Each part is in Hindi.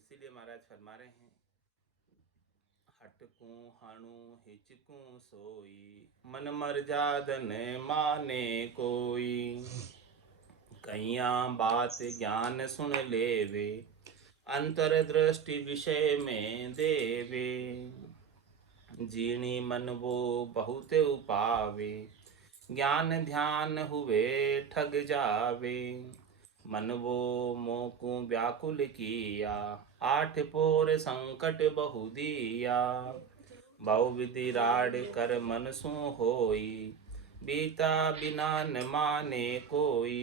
इसीलिए महाराज फरमा रहे हैं, हटकूं हाणू हिचकूं सोई, मन मर्जाद न माने कोई। कैया बात ज्ञान सुन लेवे, अंतर दृष्टि विषय में देवे। जीणी मन वो बहुत उपावे, ज्ञान ध्यान हुए ठग जावे। मन वो मोकू व्याकुल किया, आठ पोर संकट बहु दिया। बहु विधि राड कर मन सु होई, बीता बिना न माने कोई।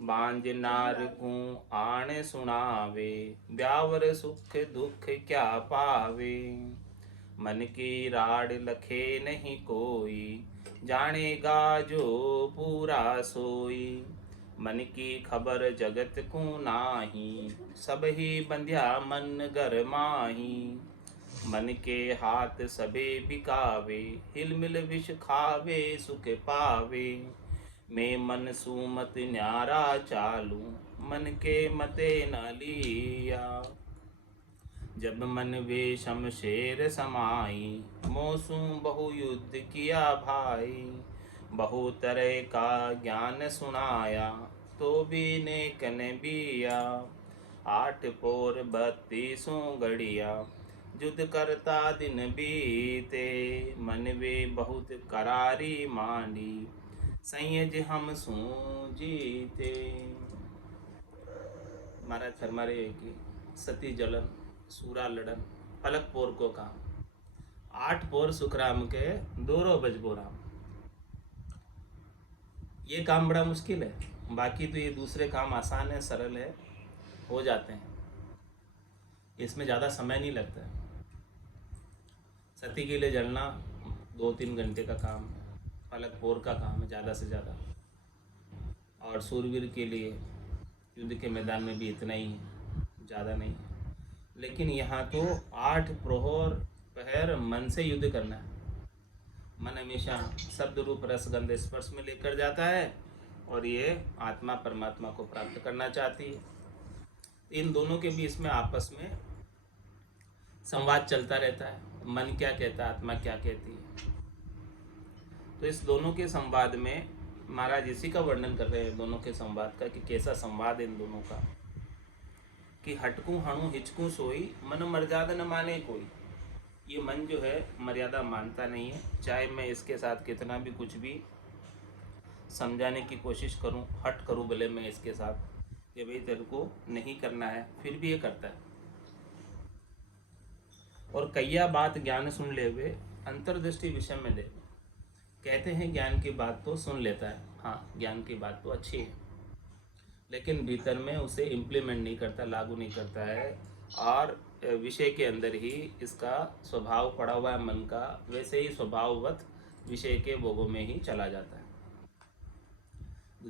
बांझ नार को आण सुनावे, ब्यावर सुख दुख क्या पावे। मन की राड लखे नहीं कोई, जानेगा जो पूरा सोई। मन की खबर जगत को नाही, सब ही बंध्या मन घर माही। मन के हाथ सबे बिकावे, हिल मिल विष खावे सुख पावे। मैं मन सुमत न्यारा चालू, मन के मते न लिया। जब मन वे शमशेर समाई, मोसू बहु युद्ध किया भाई। बहु तरह का ज्ञान सुनाया, तो भी नेक न बिया। आठ पोर 32 गड़िया, युद्ध करता दिन बीते। मन वे बहुत करारी मांडी, संयज हम सू जीते। महाराज फरमा रहे कि सती जलन, सूरा लड़न, पलक पोर को काम। 8 पोर सुखराम के, दोरो बजबो राम। ये काम बड़ा मुश्किल है, बाकी तो ये दूसरे काम आसान है, सरल है, हो जाते हैं। इसमें ज़्यादा समय नहीं लगता है। सती के लिए जलना 2-3 घंटे का काम है, पलक पोर का काम है ज़्यादा से ज़्यादा। और सूरवीर के लिए युद्ध के मैदान में भी इतना ही है, ज़्यादा नहीं है। लेकिन यहाँ तो 8 प्रहर पहर मन से युद्ध करना है। मन हमेशा शब्द रूप रस गंध स्पर्श में लेकर जाता है, और ये आत्मा परमात्मा को प्राप्त करना चाहती है। इन दोनों के बीच में आपस में संवाद चलता रहता है। मन क्या कहता है, आत्मा क्या कहती है। तो इस दोनों के संवाद में महाराज इसी का वर्णन कर रहे हैं, दोनों के संवाद का, कि कैसा संवाद है इन दोनों का। कि हटकूं हणू हिचकूं सोई, मन मर्यादा न माने कोई। ये मन जो है मर्यादा मानता नहीं है, चाहे मैं इसके साथ कितना भी कुछ भी समझाने की कोशिश करूं, हट करूं भले मैं इसके साथ, कि भाई तेरे को नहीं करना है, फिर भी ये करता है। और कैया बात ज्ञान सुन ले वे, अंतर्दृष्टि विषय में दे। कहते हैं ज्ञान की बात तो सुन लेता है, हाँ ज्ञान की बात तो अच्छी है, लेकिन भीतर में उसे इम्प्लीमेंट नहीं करता, लागू नहीं करता है। और विषय के अंदर ही इसका स्वभाव पड़ा हुआ है मन का, वैसे ही स्वभाववत विषय के भोगों में ही चला जाता है।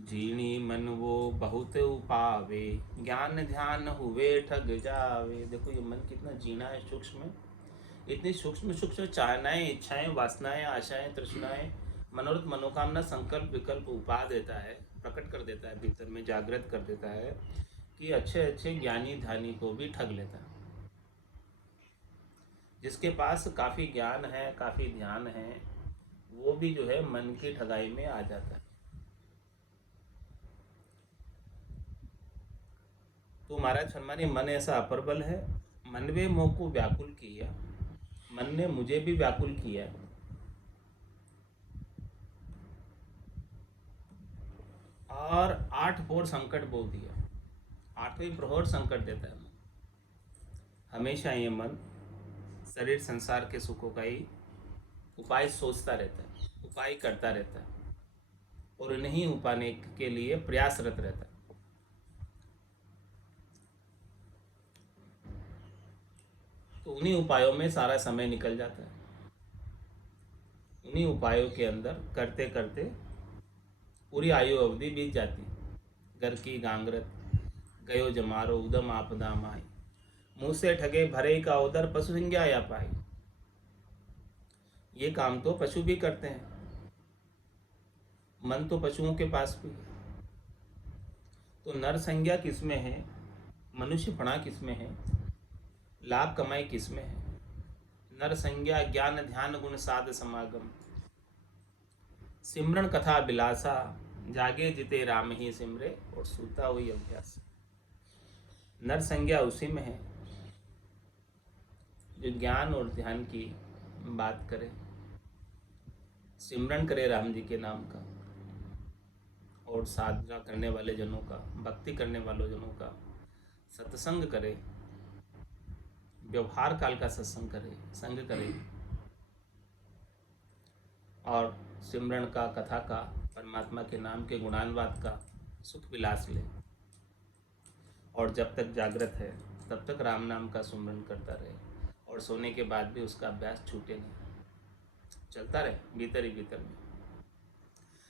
जीणी मन वो बहुत उपावे, ज्ञान ध्यान हुए ठग जावे। देखो ये मन कितना जीना है, सूक्ष्म है। इतनी सूक्ष्म सूक्ष्म चाहनाएं, इच्छाएं, वासनाएं, आशाएं, तृष्णाएं, मनोरथ मनोकामना, संकल्प विकल्प उपा देता है, प्रकट कर देता है, भीतर में जागृत कर देता है, कि अच्छे अच्छे ज्ञानी ध्यानी को भी ठग लेता है। जिसके पास काफ़ी ज्ञान है, काफ़ी ध्यान है, वो भी जो है मन की ठगाई में आ जाता है। तो महाराज फरमाने, मन ऐसा अप्रबल है, मन वे मोह को व्याकुल किया, मन ने मुझे भी व्याकुल किया। और 8 पोर संकट बोल दिया, 8वें प्रहर संकट देता है मन। हमेशा ये मन शरीर संसार के सुखों का ही उपाय सोचता रहता है, उपाय करता रहता है, और इन्हीं उपाने के लिए प्रयासरत रहता है। तो उन्हीं उपायों में सारा समय निकल जाता है। उन्हीं उपायों के अंदर करते करते पूरी आयु अवधि बीत जाती। घर की गांगरत गयो जमारो, उदम आपदा माई, मुँह से ठगे भरे का उदर, पशु संज्ञा या पाई। ये काम तो पशु भी करते हैं, मन तो पशुओं के पास भी है। तो नर संज्ञा किसमें है, मनुष्य पणा किसमें है, लाभ कमाई किसमें है? नर संज्ञा ज्ञान ध्यान गुण साध समागम, सिमरन कथा बिलासा, जागे जिते राम ही सिमरे, और सूता हुई अभ्यास। नर संज्ञा उसी में है जो ज्ञान और ध्यान की बात करे, सिमरन करे राम जी के नाम का, और साधना करने वाले जनों का, भक्ति करने वालों जनों का सत्संग करे, व्यवहार काल का सत्संग करे, संग करे, और सिमरन का, कथा का, परमात्मा के नाम के गुणानुवाद का सुख विलास ले, और जब तक जागृत है तब तक राम नाम का सुमरन करता रहे, और सोने के बाद भी उसका अभ्यास छूटे नहीं, चलता रहे भीतर ही भीतर में।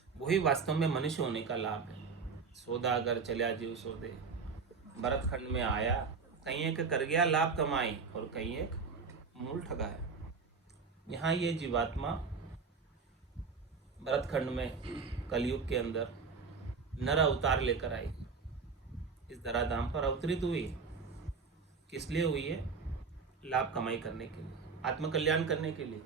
वही वास्तव में मनुष्य होने का लाभ है। सौदा अगर चलिया जीव सौदे, भरत खंड में आया, कहीं एक कर गया लाभ कमाई, और कहीं एक मूल ठगाया। यहाँ ये जीवात्मा भरत खंड में कलयुग के अंदर नर अवतार लेकर आई, इस धराधाम पर अवतरित हुई। किस लिए हुई है? लाभ कमाई करने के लिए, आत्मकल्याण करने के लिए।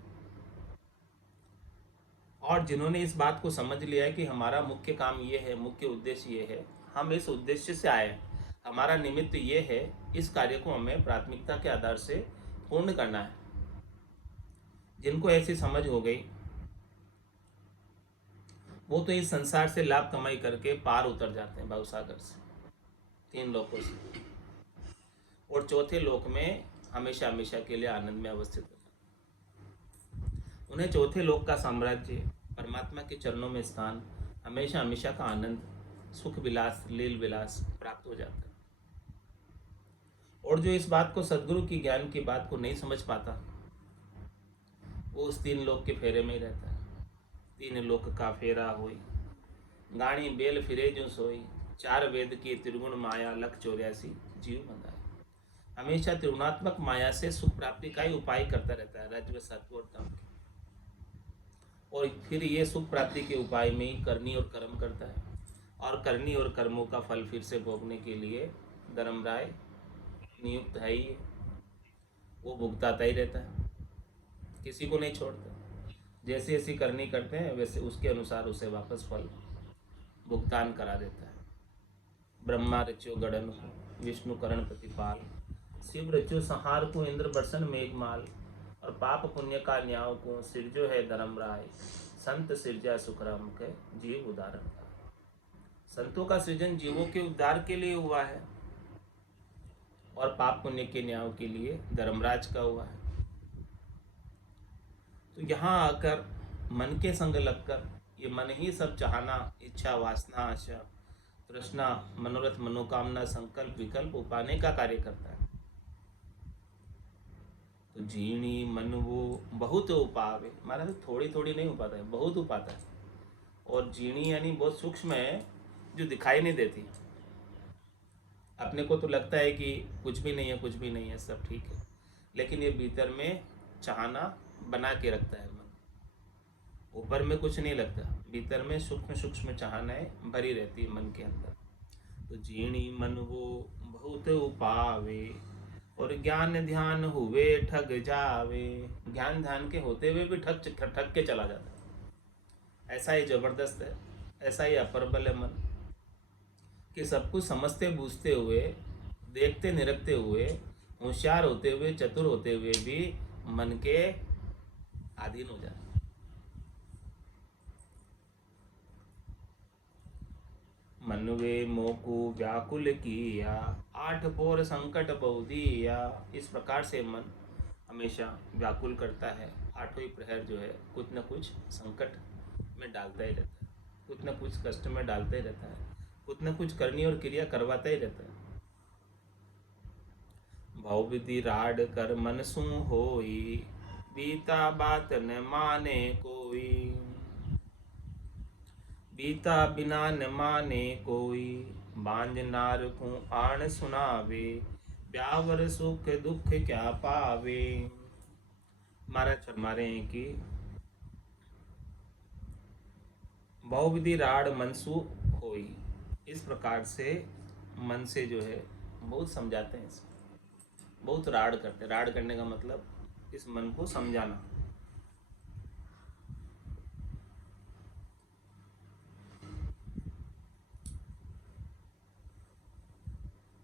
और जिन्होंने इस बात को समझ लिया है कि हमारा मुख्य काम ये है, मुख्य उद्देश्य ये है, हम इस उद्देश्य से आए, हमारा निमित्त ये है, इस कार्य को हमें प्राथमिकता के आधार से पूर्ण करना है, जिनको ऐसी समझ हो गई, वो तो इस संसार से लाभ कमाई करके पार उतर जाते हैं भवसागर से, 3 लोकों से, और चौथे लोक में हमेशा हमेशा के लिए आनंद में अवस्थित हो जाते। उन्हें चौथे लोक का साम्राज्य, परमात्मा के चरणों में स्थान, हमेशा हमेशा का आनंद, सुख विलास, लील विलास प्राप्त हो जाता है। और जो इस बात को, सदगुरु की ज्ञान की बात को नहीं समझ पाता, वो उस 3 लोक के फेरे में ही रहता है। 3 लोक का फेरा होई, गाणी बेल फिरे जो सोई, 4 वेद की त्रिगुण माया, लख 84 जीव बंधाए। हमेशा त्रिगुणात्मक माया से सुख प्राप्ति का ही उपाय करता रहता है, रज्व सत्व और तम के, और फिर ये सुख प्राप्ति के उपाय में ही करनी और कर्म करता है, और करनी और कर्मों का फल फिर से भोगने के लिए धर्मराय नियुक्त है ही, वो भुगताता ही रहता है, किसी को नहीं छोड़ता। जैसी ऐसी करनी करते हैं वैसे उसके अनुसार उसे वापस फल भुगतान करा देता है। ब्रह्मा रच्यो गड़न को, विष्णु करण प्रतिपाल, शिव रच्यो संहार को, इंद्र बरसन मेघमाल, और पाप पुण्य का न्याय को, सिरजो है धर्मराय, संत सिरजा सुखराम के, जीव उदाहरण का। संतों का सृजन जीवों के उद्धार के लिए हुआ है, और पाप पुण्य के न्याय के लिए धर्मराज का हुआ है। तो यहाँ आकर मन के संग लगकर, ये मन ही सब चाहना, इच्छा, वासना, आशा, तृष्णा, मनोरथ, मनोकामना, संकल्प, विकल्प उपाने का कार्य करता है। तो जीणी मन वो बहुत उपावे, महाराज थोड़ी थोड़ी नहीं उपाता है, बहुत उपाता है। और जीणी यानी बहुत सूक्ष्म है, जो दिखाई नहीं देती। अपने को तो लगता है कि कुछ भी नहीं है, कुछ भी नहीं है, सब ठीक है, लेकिन ये भीतर में चाहना बना के रखता है मन। ऊपर में कुछ नहीं लगता, भीतर में सूक्ष्म सूक्ष्म चाहनाएं भरी रहती है मन के अंदर। तो जीणी मन वो बहुत उपावे, और ज्ञान ध्यान हुए ठग जावे। ज्ञान ध्यान के होते हुए भी ठग के चला जाता है। ऐसा ही जबरदस्त है, ऐसा ही अप्रबल है मन, कि सब कुछ समझते बूझते हुए, देखते निरखते हुए, होशियार होते हुए, चतुर होते हुए भी मन के अधीन हो जाता है। मन वे मोकू व्याकुल किया, 8 पोर संकट बहु दिया। इस प्रकार से मन हमेशा व्याकुल करता है, 8 ही प्रहर जो है कुछ न कुछ संकट में डालता ही रहता है, कुछ न कुछ कष्ट में डालता ही रहता है, कुछ न कुछ करनी और क्रिया करवाता ही रहता है। भाव विधि राड कर मन सु होई, बीता बात न माने कोई। बीता बिना न माने कोई, बांझ नार को आण सुनावे। ब्यावर सुख दुख क्या पावे। महाराज फरमा रहे हैं कि बहुविधि राड मनसु होई, इस प्रकार से मन से जो है बहुत समझाते हैं इसमें। बहुत राड़ करते। राड़ करने का मतलब इस मन को समझाना।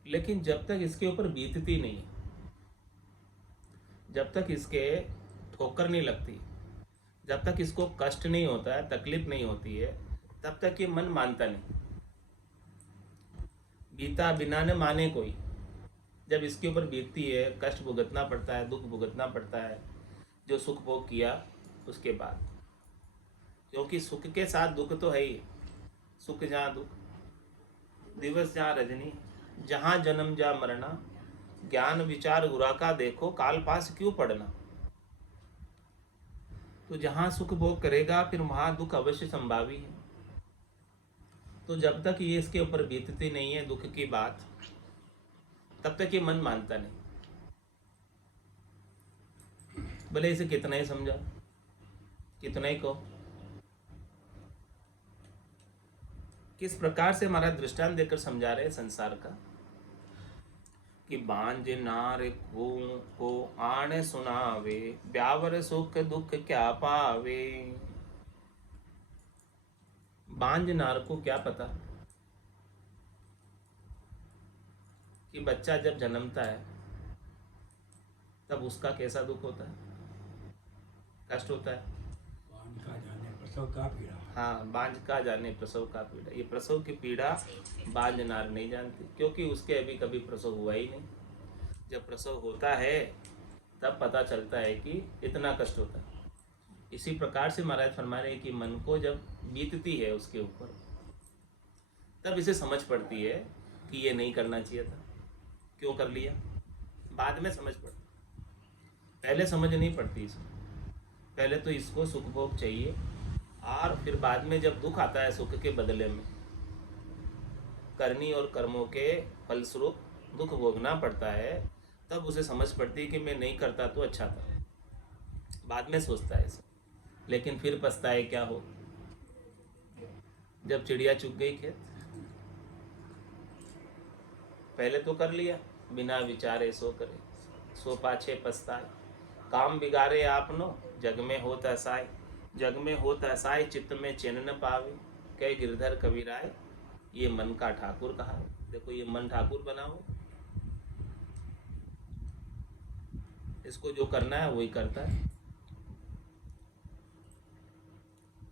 लेकिन जब तक इसके ऊपर बीतती नहीं, जब तक इसके ठोकर नहीं लगती, जब तक इसको कष्ट नहीं होता है, तकलीफ नहीं होती है, तब तक ये मन मानता नहीं। बीता बिना न माने कोई। जब इसके ऊपर बीतती है, कष्ट भुगतना पड़ता है, दुख भुगतना पड़ता है, जो सुख भोग किया उसके बाद। क्योंकि सुख के साथ दुख तो है ही। सुख जहाँ दुख, दिवस जहाँ रजनी, जहाँ जन्म जहाँ मरना, ज्ञान विचार गुरा का देखो, काल पास क्यों पड़ना। तो जहाँ सुख भोग करेगा फिर वहाँ दुख अवश्य संभावी है। तो जब तक ये इसके ऊपर बीतती नहीं है दुख की बात, तब तक ये मन मानता नहीं। भले इसे कितना ही समझा, कितना ही कहो। किस प्रकार से हमारा दृष्टांत देकर समझा रहे हैं संसार का, कि बांझ नार को आण सुनावे, ब्यावर सुख दुख क्या पावे। बांझ नार को क्या पता कि बच्चा जब जन्मता है तब उसका कैसा दुख होता है, कष्ट होता है। बांझ का जाने प्रसव का पीड़ा। हाँ, बांझ का जाने प्रसव का पीड़ा। ये प्रसव की पीड़ा बांझ नार नहीं जानती, क्योंकि उसके अभी कभी प्रसव हुआ ही नहीं। जब प्रसव होता है तब पता चलता है कि इतना कष्ट होता है। इसी प्रकार से महाराज फरमा रहे हैं कि मन को जब बीतती है उसके ऊपर, तब इसे समझ पड़ती है कि ये नहीं करना चाहिए था, क्यों कर लिया। बाद में समझ पड़ती, पहले समझ नहीं पड़ती इसमें। पहले तो इसको सुख भोग चाहिए, और फिर बाद में जब दुख आता है सुख के बदले में, करनी और कर्मों के फलस्वरूप दुख भोगना पड़ता है, तब उसे समझ पड़ती है कि मैं नहीं करता तो अच्छा था। बाद में सोचता है इसे, लेकिन फिर पछताए क्या हो। जब चिड़िया चुग गई खेत, पहले तो कर लिया, बिना विचारे सो करे, सो पाछे पछताए। काम बिगाड़े आपनो, जग में होत असाय, जग में होत असाय, चित्त में चैन न पावे। कह गिरधर कबीराय, ये मन का ठाकुर कहा। देखो ये मन ठाकुर बनाओ, इसको जो करना है वही करता है।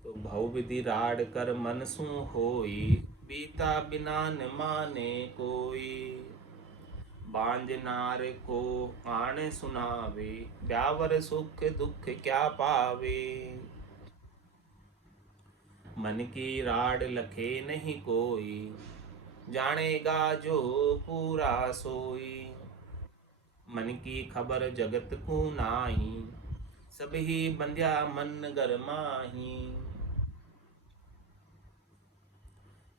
तो भव विधि राड कर मन सु होई, बीता बिना न माने कोई। बांझ नार को आण सुनावे, ब्यावर सुख दुख क्या पावे। मन की राड लखे नहीं कोई, जानेगा जो पूरा सोई। मन की खबर जगत को नाही, सब ही बंध्या मन गरमाही।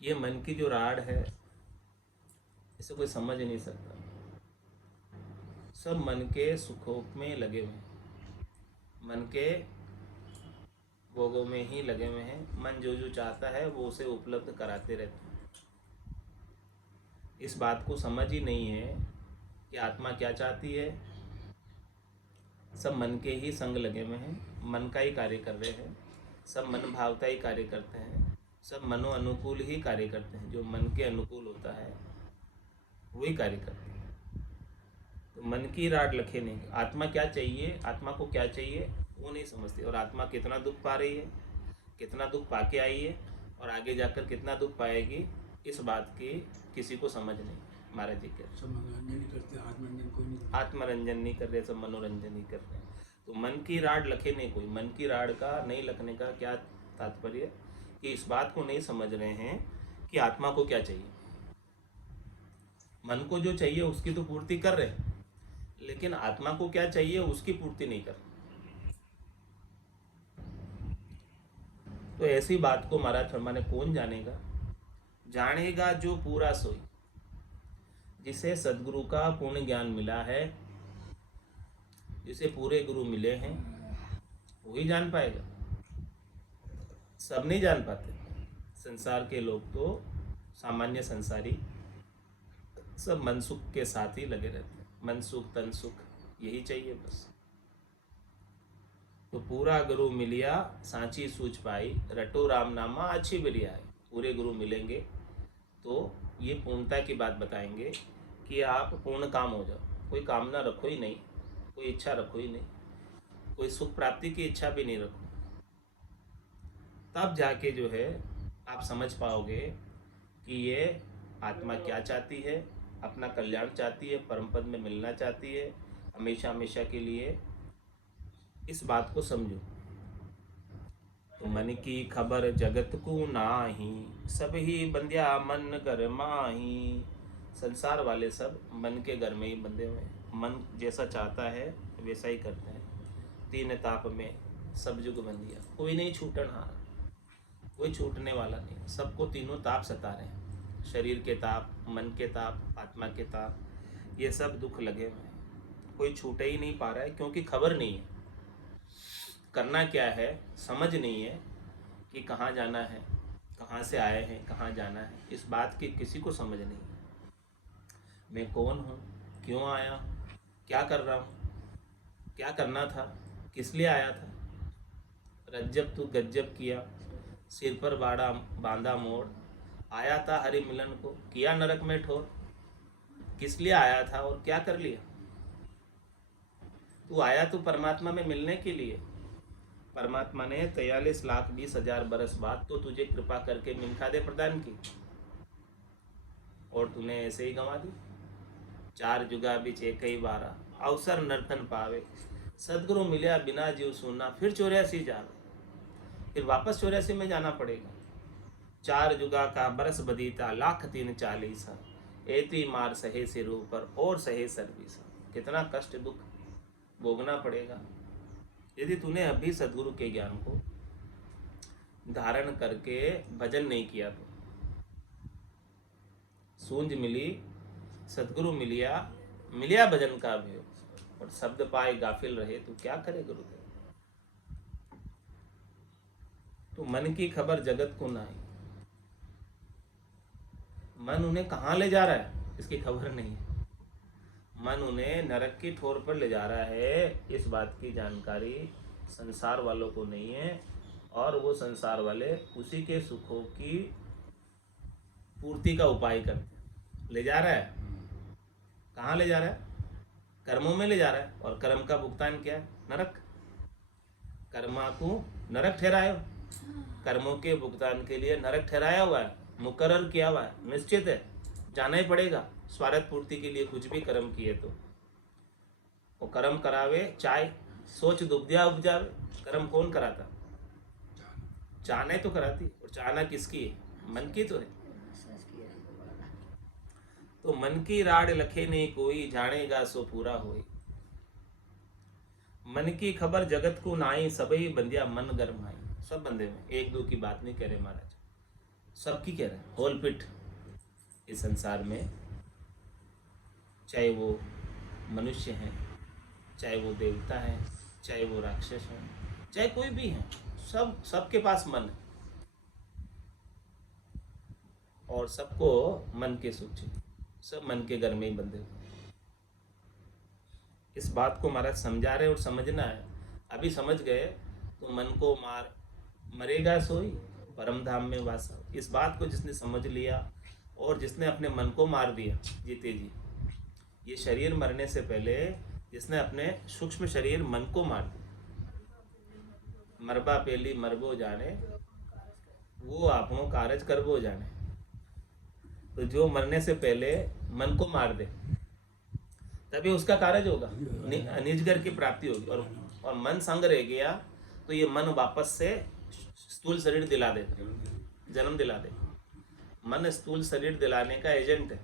ये मन की जो राड है, इसे कोई समझ नहीं सकता। सब मन के सुखों में लगे हुए हैं, मन के भोगों में ही लगे हुए हैं। मन जो जो चाहता है वो उसे उपलब्ध कराते रहते हैं। इस बात को समझ ही नहीं है कि आत्मा क्या चाहती है। सब मन के ही संग लगे हुए हैं, मन का ही कार्य कर रहे हैं। सब मन भावता ही कार्य करते हैं, सब मनो अनुकूल ही कार्य करते हैं। जो मन के अनुकूल होता है वही कार्य करते हैं। तो मन की राड लखे नहीं। आत्मा क्या चाहिए, आत्मा को क्या चाहिए वो नहीं समझती। और आत्मा कितना दुख पा रही है, कितना दुख पाके आई है, और आगे जाकर कितना दुख पाएगी, इस बात की किसी को समझ नहीं। महाराज जी के सब मनोरंजन ही करते, आत्मरंजन कोई नहीं करता। आत्मरंजन नहीं कर रहे, सब मनोरंजन ही कर रहे हैं। तो मन की राड लखे नहीं कोई। मन की राड का नहीं लखने का क्या तात्पर्य, कि इस बात को नहीं समझ रहे हैं कि आत्मा को क्या चाहिए। मन को जो चाहिए उसकी तो पूर्ति कर रहे हैं, लेकिन आत्मा को क्या चाहिए उसकी पूर्ति नहीं कर रहे। तो ऐसी बात को महाराज फरमाने, कौन जानेगा, जानेगा जो पूरा सोई। जिसे सदगुरु का पूर्ण ज्ञान मिला है, जिसे पूरे गुरु मिले हैं, वही जान पाएगा। सब नहीं जान पाते। संसार के लोग तो, सामान्य संसारी, सब मनसुख के साथ ही लगे रहते हैं। मन सुख तन सुख यही चाहिए बस। तो पूरा गुरु मिलिया सांची सूझ पाई, रटो राम नामा अच्छी बढ़िया है। पूरे गुरु मिलेंगे तो ये पूर्णता की बात बताएंगे कि आप पूर्ण काम हो जाओ, कोई कामना रखो ही नहीं, कोई इच्छा रखो ही नहीं, कोई सुख प्राप्ति की इच्छा भी नहीं रखो। तब जाके जो है आप समझ पाओगे कि ये आत्मा क्या चाहती है, अपना कल्याण चाहती है, परम पद में मिलना चाहती है हमेशा हमेशा के लिए। इस बात को समझो। तो मन की खबर जगत को नाही, सब ही बंध्या मन घर माही। संसार वाले सब मन के घर में ही बंधे हुए हैं, मन जैसा चाहता है वैसा ही करते हैं। तीन ताप में सब जुग बंधिया, कोई नहीं छूटनहार, कोई छूटने वाला नहीं। सबको तीनों ताप सता रहे हैं, शरीर के ताप, मन के ताप, आत्मा के ताप, ये सब दुख लगे हुए हैं। कोई छूटे ही नहीं पा रहा है क्योंकि खबर नहीं है करना क्या है, समझ नहीं है कि कहाँ जाना है, कहाँ से आए हैं, कहाँ जाना है। इस बात की किसी को समझ नहीं है। मैं कौन हूँ, क्यों आया, क्या कर रहा हूँ, क्या करना था, किस लिए आया था। रज्जब तू गज्जब किया, सिर पर बाड़ा बांधा मोड़, आया था हरि मिलन को, किया नरक में ठोर। किस लिए आया था और क्या कर लिया। तू आया तो परमात्मा में मिलने के लिए। परमात्मा ने 43,20,000 बरस बाद तो तुझे कृपा करके मिनखादे प्रदान की और तूने ऐसे ही गंवा दी। 4 जुगा बिच एक ही बारा, अवसर नर्तन पावे, सदगुरु मिलिया बिना जीव सुनना, फिर 84 जावे। फिर वापस 84 में जाना पड़ेगा। 4 जुगा का बरस बदीता, 1,03,40, एती मार सहे सिर ऊपर और सहे सर्विस। कितना कष्ट दुख भोगना पड़ेगा यदि तूने अभी सदगुरु के ज्ञान को धारण करके भजन नहीं किया तो। सूंझ मिली सदगुरु मिलिया, मिलिया भजन का भी, और शब्द पाए गाफिल रहे तो क्या करे गुरुदेव। तो मन की खबर जगत को नहीं, मन उन्हें कहाँ ले जा रहा है इसकी खबर नहीं है। मन उन्हें नरक की ठोर पर ले जा रहा है, इस बात की जानकारी संसार वालों को नहीं है। और वो संसार वाले उसी के सुखों की पूर्ति का उपाय करते हैं। ले जा रहा है, कहाँ ले जा रहा है, कर्मों में ले जा रहा है। और कर्म का भुगतान क्या है, नरक। कर्मा को नरक ठहरायो, कर्मों के भुगतान के लिए नरक ठहराया हुआ है, मुकर्रर किया हुआ है, निश्चित है, जाना ही पड़ेगा। स्वार्थ पूर्ति के लिए कुछ भी कर्म किए तो वो कर्म करावे, चाहे सोच दुग्धिया उपजावे। कर्म कौन कराता, चाहना तो कराती, और चाहना किसकी है, मन की तो है। तो मन की राड लखे नहीं कोई, जानेगा सो पूरा होई। मन की खबर जगत को नाई, सबई बंदिया मन गरमाई। सब बंदे में, एक दो की बात नहीं कह रहे महाराज, सबकी कह रहे हैं। होल पिट इस संसार में, चाहे वो मनुष्य हैं, चाहे वो देवता हैं, चाहे वो राक्षस हैं, चाहे कोई भी हैं, सबके पास मन है और सबको मन के सुख चाहिए। सब मन के घर में ही बंधे हुए। इस बात को महाराज समझा रहे और समझना है। अभी समझ गए तो मन को मरेगा सोई, परम धाम में वासा। इस बात को जिसने समझ लिया और जिसने अपने मन को मार दिया जीते जी, ये शरीर मरने से पहले जिसने अपने सूक्ष्म शरीर मन को मार दिया, मरबा पेली मरबो जाने, वो आपनों कारज करबो जाने। तो जो मरने से पहले मन को मार दे तभी उसका कार्य होगा, निजगर की प्राप्ति होगी। और मन संग रह गया तो ये मन वापस से स्थूल शरीर दिला दे, जन्म दिला दे। मन स्थूल शरीर दिलाने का एजेंट है,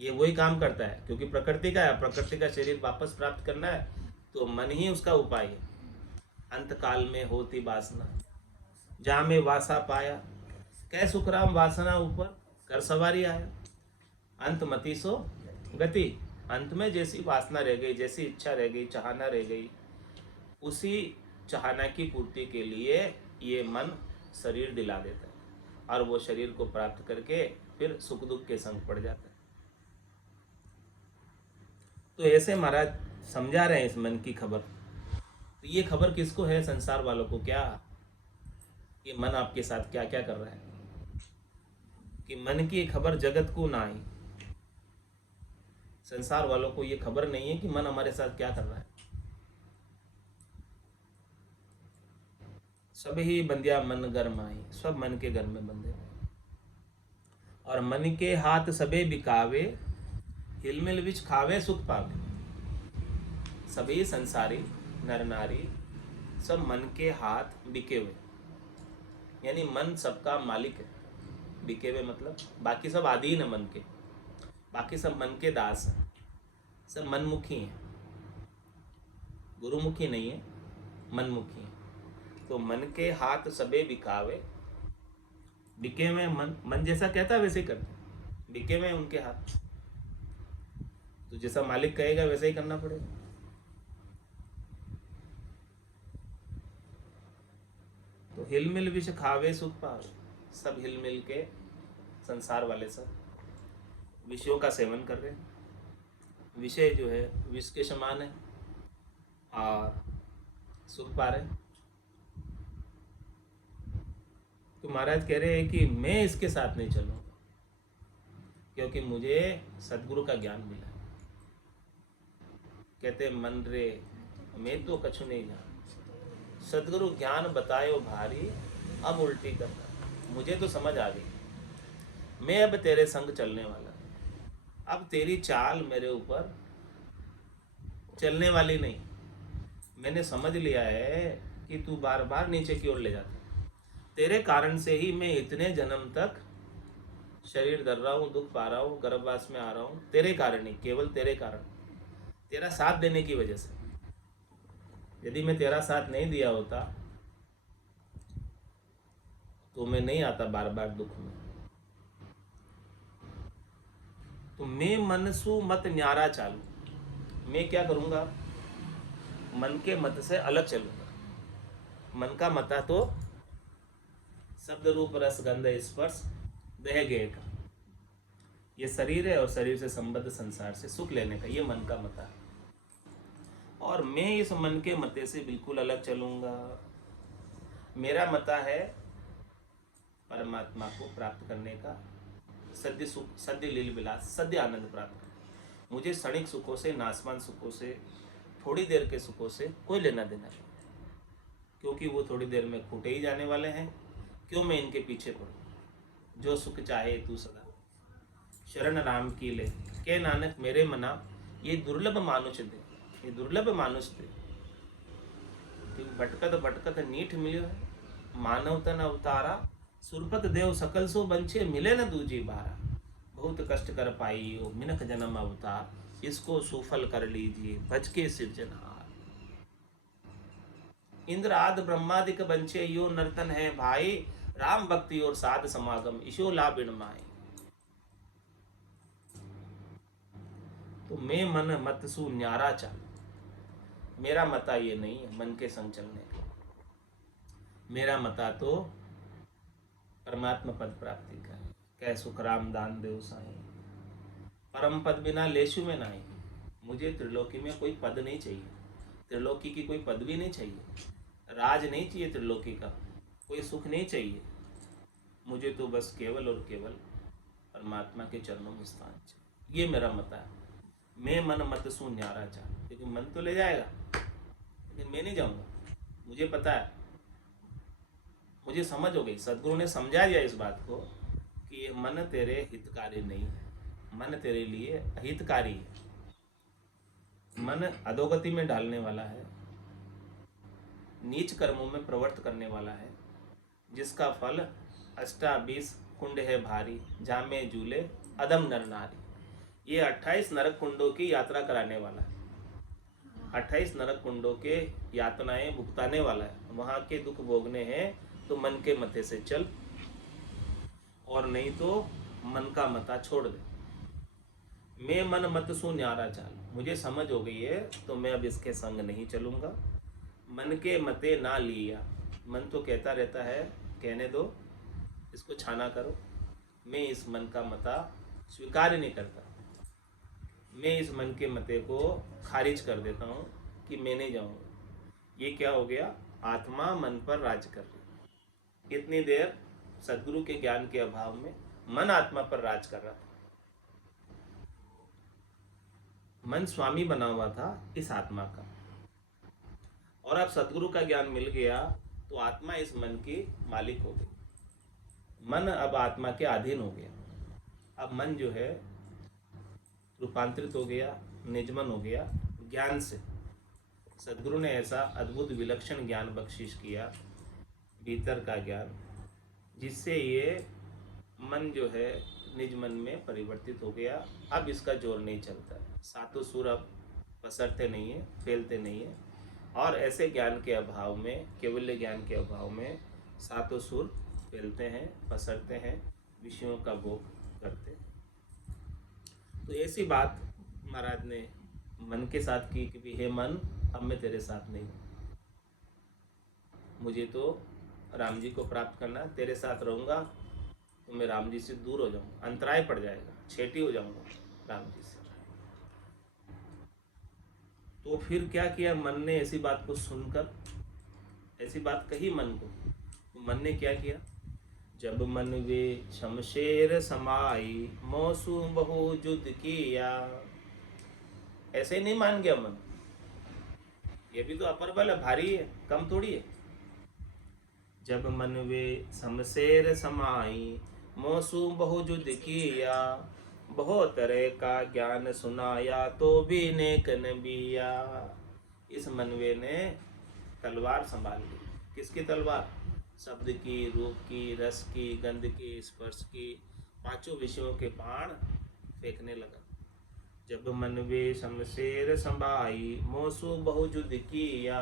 ये वही काम करता है क्योंकि प्रकृति का है। प्रकृति का शरीर वापस प्राप्त करना है तो मन ही उसका उपाय है। अंत काल में होती वासना, जहाँ में वासा पाया, कै सुखराम वासना ऊपर कर सवारी आया। अंत मति सो गति, अंत में जैसी वासना रह गई, जैसी इच्छा रह गई, चाहना रह गई, उसी चाहना की पूर्ति के लिए ये मन शरीर दिला देता है और वो शरीर को प्राप्त करके फिर सुख दुख के संग पड़ जाता है। तो ऐसे महाराज समझा रहे हैं इस मन की खबर। तो ये खबर किसको है? संसार वालों को। क्या ये मन आपके साथ क्या क्या कर रहा है? कि मन की खबर जगत को ना आई। संसार वालों को ये खबर नहीं है कि मन हमारे साथ क्या कर रहा है। सब ही बंदिया मन घर माही, सब मन के घर में बंदे हैं। और मन के हाथ सबे बिकावे, हिलमिल विच खावे सुख पावे। सभी संसारी नर नारी सब मन के हाथ बिके हुए, यानी मन सबका मालिक है। बिके हुए मतलब बाकी सब आधीन है मन के, बाकी सब मन के दास हैं, सब मनमुखी हैं, गुरुमुखी नहीं है, मनमुखी हैं। तो मन के हाथ सबे बिकावे, बिके हुए मन जैसा कहता है वैसे ही करते, बिके हुए उनके हाथ। तो जैसा मालिक कहेगा वैसा ही करना पड़ेगा। तो हिलमिल विष खावे सुख पावे, सब हिलमिल के संसार वाले सब विषयों का सेवन कर रहे हैं। विषय जो है विष के समान है और सुख पा रहे हैं। तो महाराज कह रहे हैं कि मैं इसके साथ नहीं चलूंगा, क्योंकि मुझे सदगुरु का ज्ञान मिला। कहते मन रे मैं तो कछु नहीं जान, सदगुरु ज्ञान बतायो भारी, अब उल्टी करना। मुझे तो समझ आ गई, मैं अब तेरे संग चलने वाला, अब तेरी चाल मेरे ऊपर चलने वाली नहीं। मैंने समझ लिया है कि तू बार बार नीचे की ओर ले जाता, तेरे कारण से ही मैं इतने जन्म तक शरीर धर रहा हूँ, दुख पा रहा हूँ, गर्भवास में आ रहा हूँ, तेरे कारण ही, केवल तेरे कारण, तेरा साथ देने की वजह से। यदि मैं तेरा साथ नहीं दिया होता तो मैं नहीं आता बार बार दुख में। तो मैं मनसु मत न्यारा चालू, मैं क्या करूंगा? मन के मत से अलग चलूंगा। मन का मता तो शब्द रूप रस गंध स्पर्श देह गेय का, ये शरीर है और शरीर से संबद्ध संसार से सुख लेने का, ये मन का मता है। और मैं इस मन के मते से बिल्कुल अलग चलूंगा। मेरा मता है परमात्मा को प्राप्त करने का, सद्य सुख, सद्य लील विलास, सद्य आनंद प्राप्त करना। मुझे क्षणिक सुखों से, नासमान सुखों से, थोड़ी देर के सुखों से कोई लेना देना नहीं, क्योंकि वो थोड़ी देर में खूटे ही जाने वाले हैं। क्यों मैं इनके पीछे पड़ूं? जो सुख चाहे तू सदा शरण राम की ले, के नानक मेरे मना ये दुर्लभ मानुष दे, ये दुर्लभ मानुष दे। भटकत भटकत नीठ मिलियो है, मानव तन अवतारा, सुरपत देव सकल सो बंछे, मिले न दूजी बारा। बहुत कष्ट कर पाई हो मिनख जन्म अवतार, इसको सुफल कर लीजिए भज के सिरजनहार। इंद्र आदि ब्रह्मादिक बंछे यो नर्तन है भाई, राम भक्ति और साध समागम ईशो ला बिन माए। तो मैं मन मत सु न्यारा चाल, मेरा मता ये नहीं है मन के संग चलने का। मेरा मता तो परमात्मा पद प्राप्ति का है। कह सुख राम दान देव साई, परम पद बिना लेशु में नहीं। मुझे त्रिलोकी में कोई पद नहीं चाहिए, त्रिलोकी की कोई पदवी नहीं चाहिए, राज नहीं चाहिए, त्रिलोकी का कोई सुख नहीं चाहिए। मुझे तो बस केवल और केवल परमात्मा के चरणों में स्थान चाहिए। ये मेरा मता है। मैं मन मत सु न्यारा चाह, क्योंकि मन तो ले जाएगा लेकिन मैं नहीं जाऊंगा। मुझे पता है, मुझे समझ हो गई, सदगुरु ने समझा दिया इस बात को कि ये मन तेरे हितकारी नहीं है, मन तेरे लिए अहितकारी है। मन अधोगति में डालने वाला है, नीच कर्मों में प्रवृत्त करने वाला है, जिसका फल 28 कुंड है भारी, जामे झूले अदम नर नारी। ये 28 नरक कुंडों की यात्रा कराने वाला है, 28 नरक कुंडों के यातनाएं भुगताने वाला है। वहाँ के दुख भोगने हैं तो मन के मते से चल, और नहीं तो मन का मता छोड़ दे। मैं मन मत सु न्यारा चाल, मुझे समझ हो गई है तो मैं अब इसके संग नहीं चलूँगा। मन के मते ना लिया, मन तो कहता रहता है, कहने दो, इसको छाना करो। मैं इस मन का मता स्वीकार नहीं करता। मैं इस मन के मते को खारिज कर देता हूँ कि मैं नहीं जाऊँगा। ये क्या हो गया? आत्मा मन पर राज कर रही। इतनी देर सदगुरु के ज्ञान के अभाव में मन आत्मा पर राज कर रहा था। मन स्वामी बना हुआ था इस आत्मा का, और अब सदगुरु का ज्ञान मिल गया तो आत्मा इस मन की मालिक हो गई। मन अब आत्मा के अधीन हो गया। अब मन जो है रूपांतरित हो गया, निजमन हो गया ज्ञान से। सदगुरु ने ऐसा अद्भुत विलक्षण ज्ञान बख्शिश किया, भीतर का ज्ञान, जिससे ये मन जो है निज मन में परिवर्तित हो गया। अब इसका जोर नहीं चलता है। सातों सुर अब पसरते नहीं है, फैलते नहीं है। और ऐसे ज्ञान के अभाव में, केवल्य ज्ञान के अभाव में सातों सुर फैलते हैं, पसरते हैं, विषयों का भोग करते हैं। तो ऐसी बात महाराज ने मन के साथ की कि भी हे मन, अब मैं तेरे साथ नहीं हूँ, मुझे तो राम जी को प्राप्त करना, तेरे साथ रहूँगा तो मैं राम जी से दूर हो जाऊँगा, अंतराय पड़ जाएगा, छेटी हो जाऊँगा राम जी से। तो फिर क्या किया मन ने? ऐसी बात को सुनकर, ऐसी बात कही मन को, तो मन ने क्या किया? जब मन वे शमशेर समाई, मौसू बहु युद्ध किया। ऐसे ही नहीं मान गया मन, ये भी तो अपर बल है, भारी है, कम थोड़ी है। जब मन वे शमशेर समाई, मौसू बहु युद्ध किया, बहुत तरह का ज्ञान सुनाया तो भी नेक न बिया। इस मनवे ने तलवार संभाल ली। किसकी तलवार? शब्द की, रूप की, रस की, गंध की, स्पर्श की, पांचों विषयों के बाण फेंकने लगा। जब मन वे शमशेर संभाई, मोसु बहु युद्ध किया।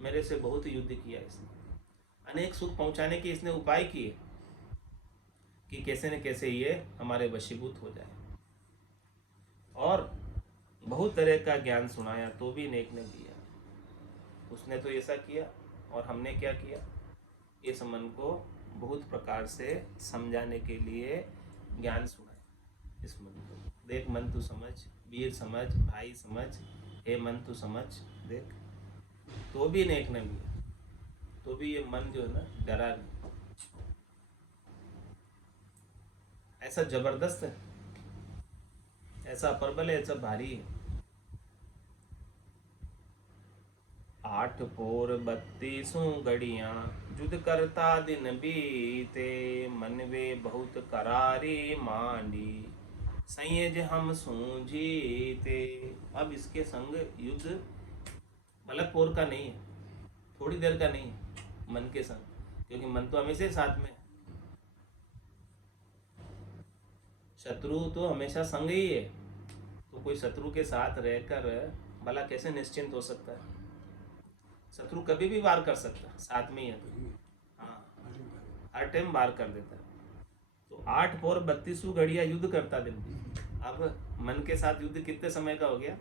मेरे से बहुत युद्ध किया इसने, अनेक सुख पहुंचाने के इसने उपाय किए कि कैसे न कैसे ये हमारे वशीभूत हो जाए, और बहुत तरह का ज्ञान सुनाया तो भी नेक ने दिया। उसने तो ऐसा किया, और हमने क्या किया? इस मन को बहुत प्रकार से समझाने के लिए ज्ञान सुनाया। इस मन को देख, मन तू समझ, वीर समझ, भाई समझ, हे मन तू समझ, देख, तो भी नेक न दिया, तो भी ये मन जो है ना डरा नहीं। ऐसा जबरदस्त है, ऐसा प्रबल है, ऐसा भारी है। 8 पोर 32 घड़ियां, युद्ध करता दिन बीते, मन वे बहुत करारी मांडी, संयज हम सूझीते। अब इसके संग युद्ध मतलब पोर का नहीं है, थोड़ी देर का नहीं है, मन के संग, क्योंकि मन तो हमेशा साथ में, शत्रु तो हमेशा संग ही है। तो कोई शत्रु के साथ रहकर भला कैसे निश्चिंत हो सकता है? शत्रु कभी भी वार कर सकता है, साथ में ही है तो। हाँ, हर टाइम वार कर देता है। तो 8 पोर 32 घड़ियां युद्ध करता दिन। अब मन के साथ युद्ध कितने समय का हो गया?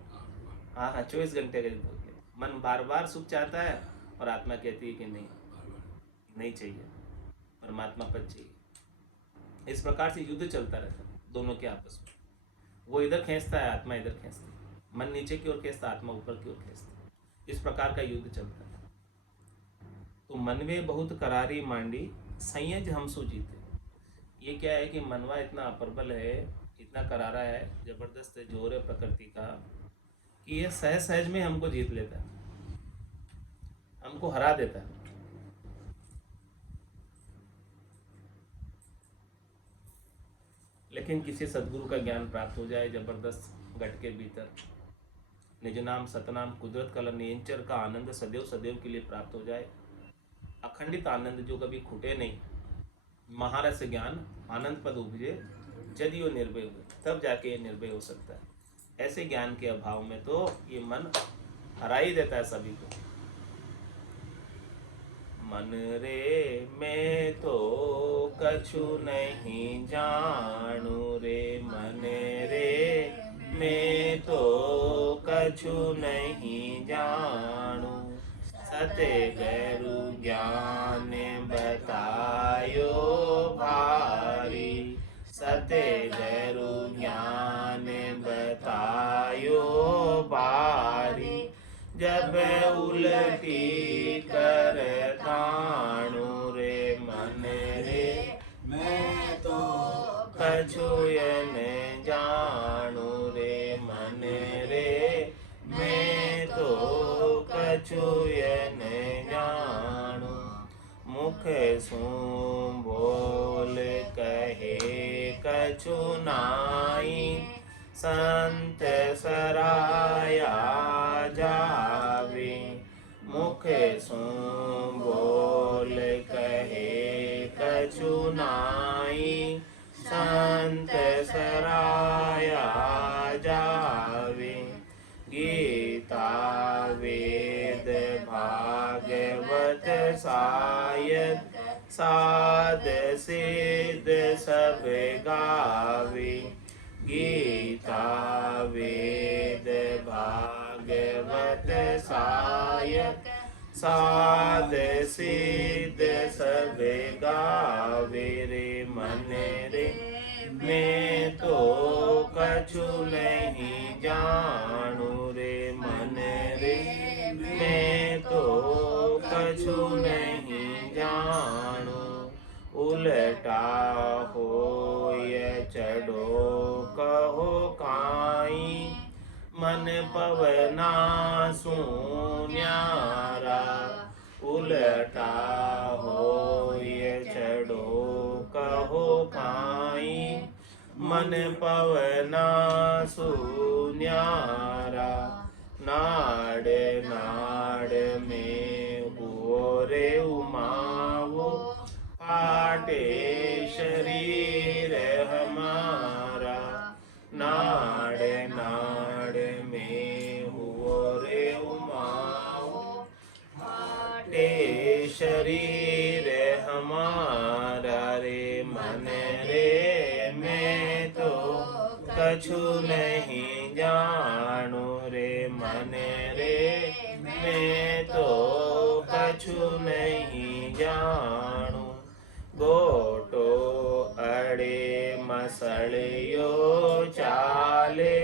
हाँ, 24 घंटे का युद्ध हो गया। मन बार बार सुख चाहता है, और आत्मा कहती है कि नहीं, नहीं चाहिए, परमात्मा पद चाहिए। इस प्रकार से युद्ध चलता रहता है दोनों के आपस में। वो इधर खींचता है, आत्मा इधर खींचती है, मन नीचे की ओर खींचता, आत्मा ऊपर की ओर खींचती है। इस प्रकार का युद्ध चलता है। तो मनवे बहुत करारी मांडी, संयज हम सो जीते। ये क्या है कि मनवा इतना अप्रबल है, इतना करारा है, जबरदस्त जोर है प्रकृति का, कि ये सहज सहज में हमको जीत लेता है, हमको हरा देता है। लेकिन किसी सदगुरु का ज्ञान प्राप्त हो जाए जबरदस्त घट के भीतर, निज नाम सतनाम कुदरत कला नियंचर का आनंद सदैव सदैव के लिए प्राप्त हो जाए, अखंडित आनंद जो कभी खुटे नहीं, महारस ज्ञान आनंद पद उपजे, यदि वो निर्भय हुए, तब जाके ये निर्भय हो सकता है। ऐसे ज्ञान के अभाव में तो ये मन हरा ही देता है सभी को। मन रे मैं तो कछु नहीं जानू रे, मन रे मैं तो कछु नहीं जानू, सते गैरु ज्ञान बतायो भारी, सते गैरु ज्ञान बतायो जब उलटी कर ताणु रे मन रे मैं तो कछु न जाणु रे मन रे मैं तो कछु न जाणु मुख सु बोल कहे कछु नाई संत सराया जावे मुख सु बोल कहे कछु नाई संत सराया जावे गीता वेद भागवत सायद साध सिद्ध सब गावे गीता वेद भागवत सायद साध सिद्ध सब गावे रे मन रे मैं तो कछु नहीं जाणु रे मन रे मैं तो कछु नहीं जाणु उलटा होय चढ़ो कहो काई मन पवना सुन्यारा उलटा होय चढ़ो कहो काई मन पवना सुन्यारा नाड़ नाड़ में हुओ रे उमावो पाटे शरीर हमारा नाड़ नाड़ में हुओ रे उमाओ पाटे शरीर हमारा रे मन रे मैं तो कछु नहीं जाणु रे मन रे मैं तो कछु नहीं जाणु गोटो अड़े मसलियो चाले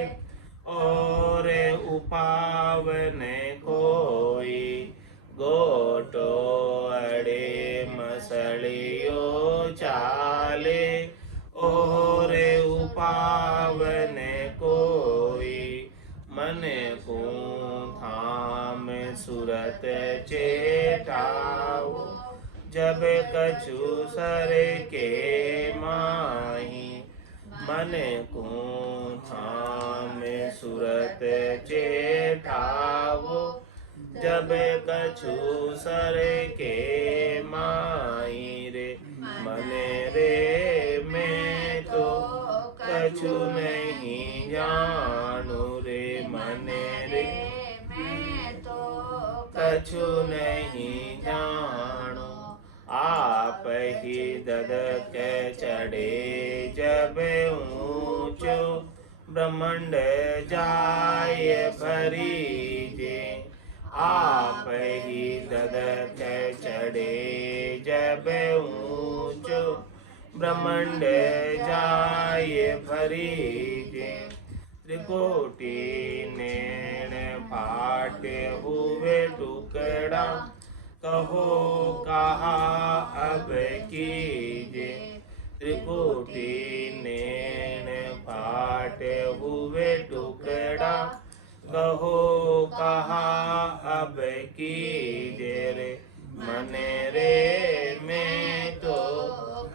और उपावन कोई गोटो अड़े मसलियो चाले और उपावन कोई मन को थाम सुरत चेताओ जब कछु सर के माही मन को थाम सुरत चेताओ जब कछु सर के माही रे मन रे मैं तो कछु नहीं जाणु रे मन रे मैं तो कछु नहीं जाणु आप ही ददक चढ़े जब ऊंचो ब्रह्मांड जाय भरीजे आप ही ददक चढ़े जब ऊंचो ब्रह्मांड जाय भरीजे त्रिकोटि नैन फाट हुए टुकड़ा कहो कहा अब कीजे त्रिकोटि नैन फाट हुए टुकड़ा कहो कहा अब कीजे रे मन रे मैं तो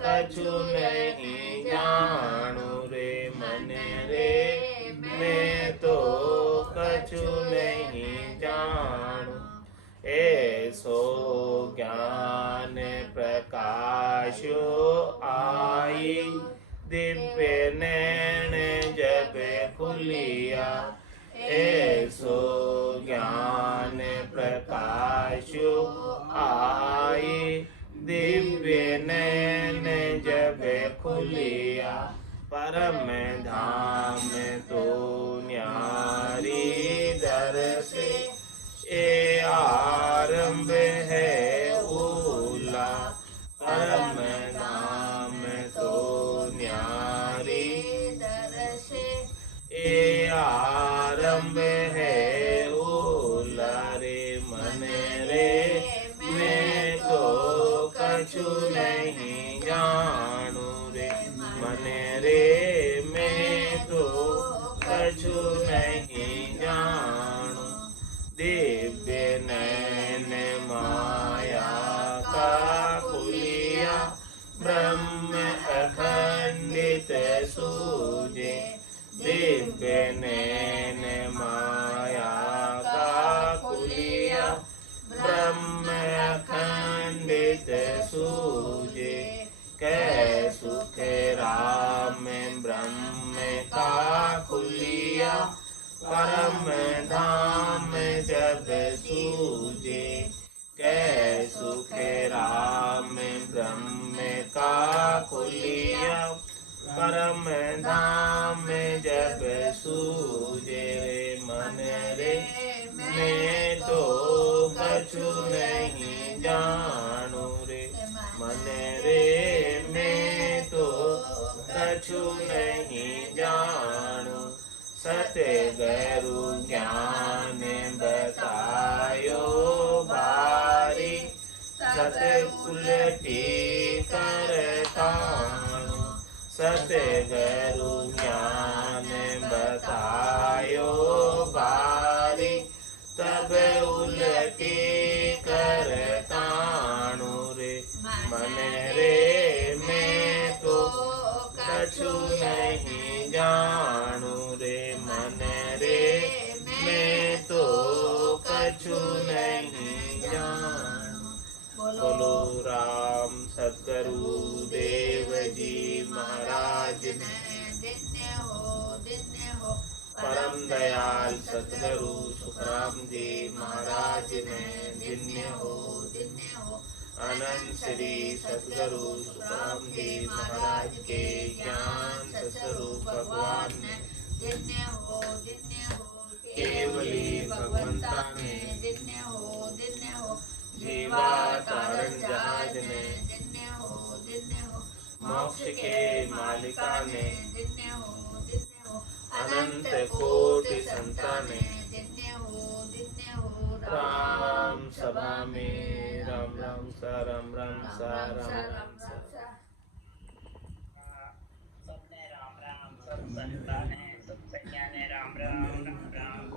कछु नहीं जाणु रे मन रे मैं तो कछु नहीं जाणु ऐसो ज्ञान प्रकाशो आई दिव्य नैन जब खुलिया ऐसो ज्ञान प्रकाशो आई दिव्य नैन जब खुलिया परम धाम तो न्यारी दर से ए आरंभ है ओला परम धाम तो न्यारी दर से ए आरंभ है ओला कछु नहीं जानो। दिव्य नैन माया का खुलिया, ब्रह्म अखंडित सूझे। दिव्य नैन माया का खुलिया, ब्रह्म अखंडित सूझे। कै सुख राम ब्रह्म का खुलिया, परम धाम जब सूझे। कै सुख राम ब्रह्म का खुलिया, परम धाम जब सूझे। मन रे मैं तो कछु नहीं जानु रे। मन रे मैं तो कछु नहीं जानु। सत्य गुरु ज्ञान बतायो बारी, सत्य उलटी करतानु। सत्य गुरु ज्ञान बतायो बारी, तब उलटी करतानु रे। मन रे मैं तो कछु नहीं जानु रे। मन रे मैं तो कछु नहीं जानु। बोलो राम सद्गुरु देव जी महाराज ने। परम दयाल सद्गुरु सुखराम जी महाराज ने। धन्य हो अनंत श्री सद्गुरु सुखराम जी महाराज के ज्ञान स्वरूप भगवान ने। धन्य हो केवली भगवंता ने। धन्य हो जीवा तारण जहाज ने। धन्य हो मोक्ष के मालिका ने। धन्य हो अनंत कोटि संताने। धन्य हो राम सभा में राम राम सा राम राम सा राम राम सा। सबने राम राम, सब संतान है, सब कन्या ने राम राम राम राम।